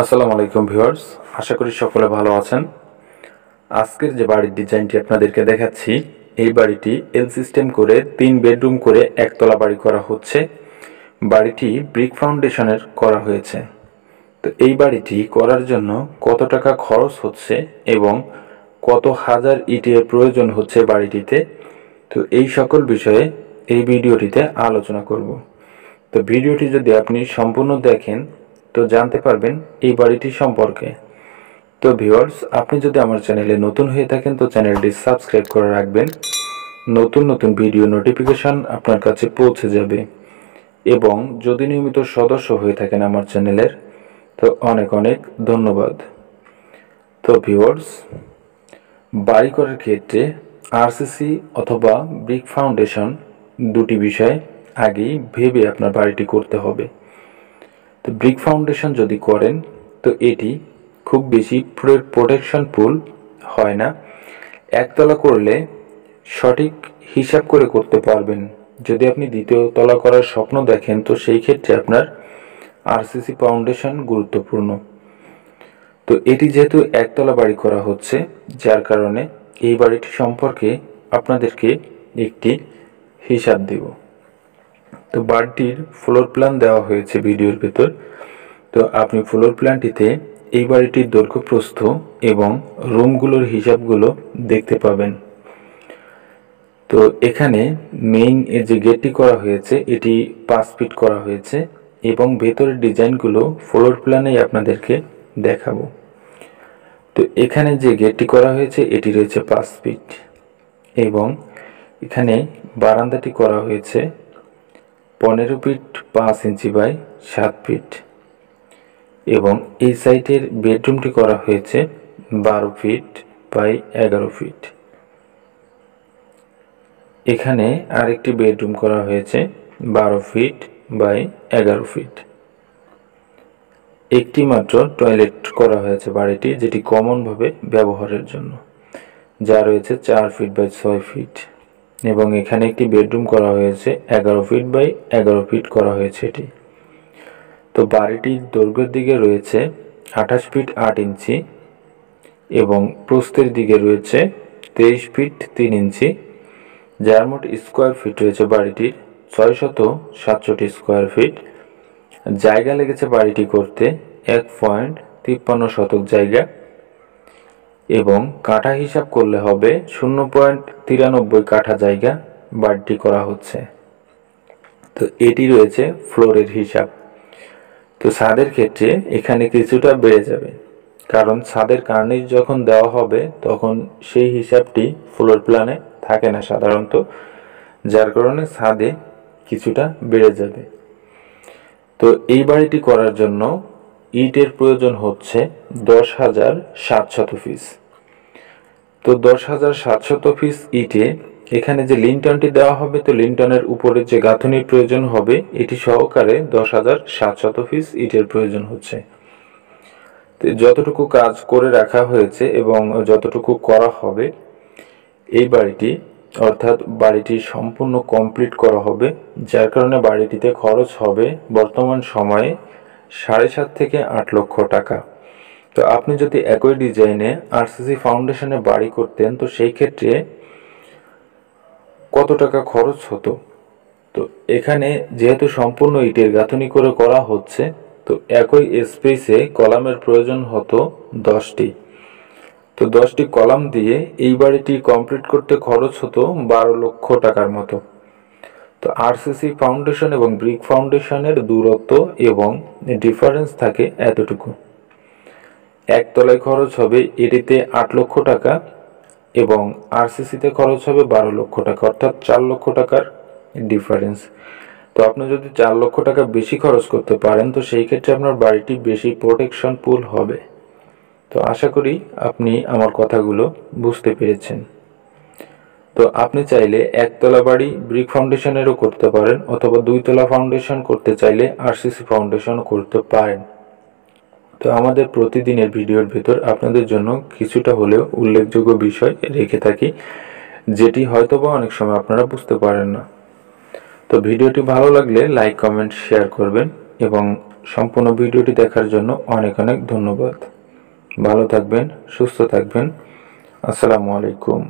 আসসালামু আলাইকুম ভিউয়ার্স, আশা করি সকলে ভালো আছেন। আজকের যে বাড়ির ডিজাইনটি আপনাদেরকে দেখাচ্ছি, এই বাড়িটি এল সিস্টেম করে 3 বেডরুম করে একতলা বাড়ি করা হচ্ছে। বাড়িটি ব্রিক ফাউন্ডেশনের করা হয়েছে। তো এই বাড়িটি করার জন্য কত টাকা খরচ হচ্ছে এবং কত হাজার ইটের প্রয়োজন হচ্ছে বাড়িটিতে, তো এই সকল বিষয়ে এই ভিডিওটিতে আলোচনা করব। তো ভিডিওটি যদি আপনি সম্পূর্ণ দেখেন তো জানতে পারবেন এই বাড়িটি সম্পর্কে। তো ভিউয়ার্স, আপনি যদি আমার চ্যানেলে নতুন হয়ে থাকেন তো চ্যানেলটি সাবস্ক্রাইব করে রাখবেন। নতুন নতুন ভিডিও নোটিফিকেশন আপনার কাছে পৌঁছে যাবে। এবং যদি নিয়মিত সদস্য হয়ে থাকেন আমার চ্যানেলের, তো অনেক অনেক ধন্যবাদ। তো ভিউয়ার্স, বাড়ি করার ক্ষেত্রে আরসিসি অথবা ব্রিক ফাউন্ডেশন দুটি বিষয় আগেই ভেবে আপনার বাড়িটি করতে হবে। তো ব্রিক ফাউন্ডেশন যদি করেন তো এটি খুব বেশি প্রোটেকশন পুল হয় না। একতলা করলে সঠিক হিসাব করে করতে পারবেন। যদি আপনি দ্বিতীয় তলা করার স্বপ্ন দেখেন তো সেই ক্ষেত্রে আপনার আরসিসি ফাউন্ডেশন গুরুত্বপূর্ণ। তো এটি যেহেতু একতলা বাড়ি করা হচ্ছে, যার কারণে এই বাড়িটি সম্পর্কে আপনাদেরকে একটি হিসাব দেব। তো বাড়িটির ফ্লোর প্ল্যান দেওয়া হয়েছে ভিডিওর ভেতর। তো আপনি ফ্লোর প্ল্যানটিতে এই বাড়িটির দৈর্ঘ্য প্রস্থ এবং রুমগুলোর হিসাবগুলো দেখতে পাবেন। তো এখানে মেইন যে গেটটি করা হয়েছে এটি 5 ফিট করা হয়েছে এবং ভেতরের ডিজাইনগুলো ফ্লোর প্ল্যানেই আপনাদেরকে দেখাবো। তো এখানে যে গেটটি করা হয়েছে এটি রয়েছে 5 ফিট এবং এখানে বারান্দাটি করা হয়েছে 15 ফিট 5 ইঞ্চি বাই 7 ফিট এবং এই সাইটের বেডরুমটি করা হয়েছে 12 ফিট বাই 11 ফিট। এখানে আরেকটি বেডরুম করা হয়েছে 12 ফিট বাই 11 ফিট। একটি মাত্র টয়লেট করা হয়েছে বাড়িটি, যেটি কমনভাবে ব্যবহারের জন্য, যা রয়েছে 4 ফিট বাই 6 ফিট এবং এখানে একটি বেডরুম করা হয়েছে 11 ফিট বাই 11 ফিট করা হয়েছে এটি। তো বাড়িটির দৈর্ঘ্যের দিকে রয়েছে 28 ফিট 8 ইঞ্চি এবং প্রস্থের দিকে রয়েছে 23 ফিট 3 ইঞ্চি, যার মোট স্কোয়ার ফিট রয়েছে বাড়িটির 667 স্কোয়ার ফিট। জায়গা লেগেছে বাড়িটি করতে 1.53 শতক জায়গা এবং কাঠা হিসাব করলে হবে 0.93 কাঠা জায়গা বাড়িটি করা হচ্ছে। তো এটি রয়েছে ফ্লোরের হিসাব। তো ছাদের ক্ষেত্রে এখানে কিছুটা বেড়ে যাবে, কারণ ছাদের কার্নিশ যখন দেওয়া হবে তখন সেই হিসাবটি ফ্লোর প্ল্যানে থাকে না সাধারণত, যার কারণে ছাদে কিছুটা বেড়ে যাবে। তো এই বাড়িটি করার জন্য ইটের প্রয়োজন হচ্ছে 10,700 পিস। তো 10,700 পিস ইটে এখানে যে লিন্টনটি দেওয়া হবে, তো লিন্টনের উপরে যে গাঁথনির প্রয়োজন হবে এটি সহকারে 10,700 পিস ইটের প্রয়োজন হচ্ছে। তো যতটুকু কাজ করে রাখা হয়েছে এবং যতটুকু করা হবে এই বাড়িটি, অর্থাৎ বাড়িটি সম্পূর্ণ কমপ্লিট করা হবে, যার কারণে বাড়িটিতে খরচ হবে বর্তমান সময়ে 7.5 থেকে 8 লক্ষ টাকা। তো আপনি যদি একই ডিজাইনে আরসিসি ফাউন্ডেশনে বাড়ি করতেন তো সেই ক্ষেত্রে কত টাকা খরচ হতো। তো এখানে যেহেতু সম্পূর্ণ ইটের গাঁথনি করে করা হচ্ছে, তো একই স্পেসে কলামের প্রয়োজন হতো 10টি। তো 10টি কলাম দিয়ে এই বাড়িটি কমপ্লিট করতে খরচ হতো 12 লক্ষ টাকার মতো। তো আরসিসি ফাউন্ডেশন এবং ব্রিক ফাউন্ডেশনের দূরত্ব এবং ডিফারেন্স থাকে এতটুকু। একতলায় খরচ হবে এটিতে 8 লক্ষ টাকা এবং আরসিসিতে খরচ হবে 12 লক্ষ টাকা, অর্থাৎ 4 লক্ষ টাকার ডিফারেন্স। তো আপনি যদি 4 লক্ষ টাকা বেশি খরচ করতে পারেন তো সেই ক্ষেত্রে আপনার বাড়িটি বেশি প্রোটেকশন পুল হবে। তো আশা করি আপনি আমার কথাগুলো বুঝতে পেরেছেন। তো আপনি চাইলে একতলা বাড়ি ব্রিক ফাউন্ডেশনেরও করতে পারেন অথবা 2 তলা ফাউন্ডেশন করতে চাইলে আরসিসি ফাউন্ডেশনও করতে পারেন। তো আমাদের প্রতিদিনের ভিডিওর ভেতর আপনাদের জন্য কিছুটা হলেও উল্লেখযোগ্য বিষয় রেখে থাকি, যেটি হয়তোবা অনেক সময় আপনারা বুঝতে পারেন না। তো ভিডিওটি ভালো লাগলে লাইক কমেন্ট শেয়ার করবেন এবং সম্পূর্ণ ভিডিওটি দেখার জন্য অনেক অনেক ধন্যবাদ। ভালো থাকবেন, সুস্থ থাকবেন। আসসালামু আলাইকুম।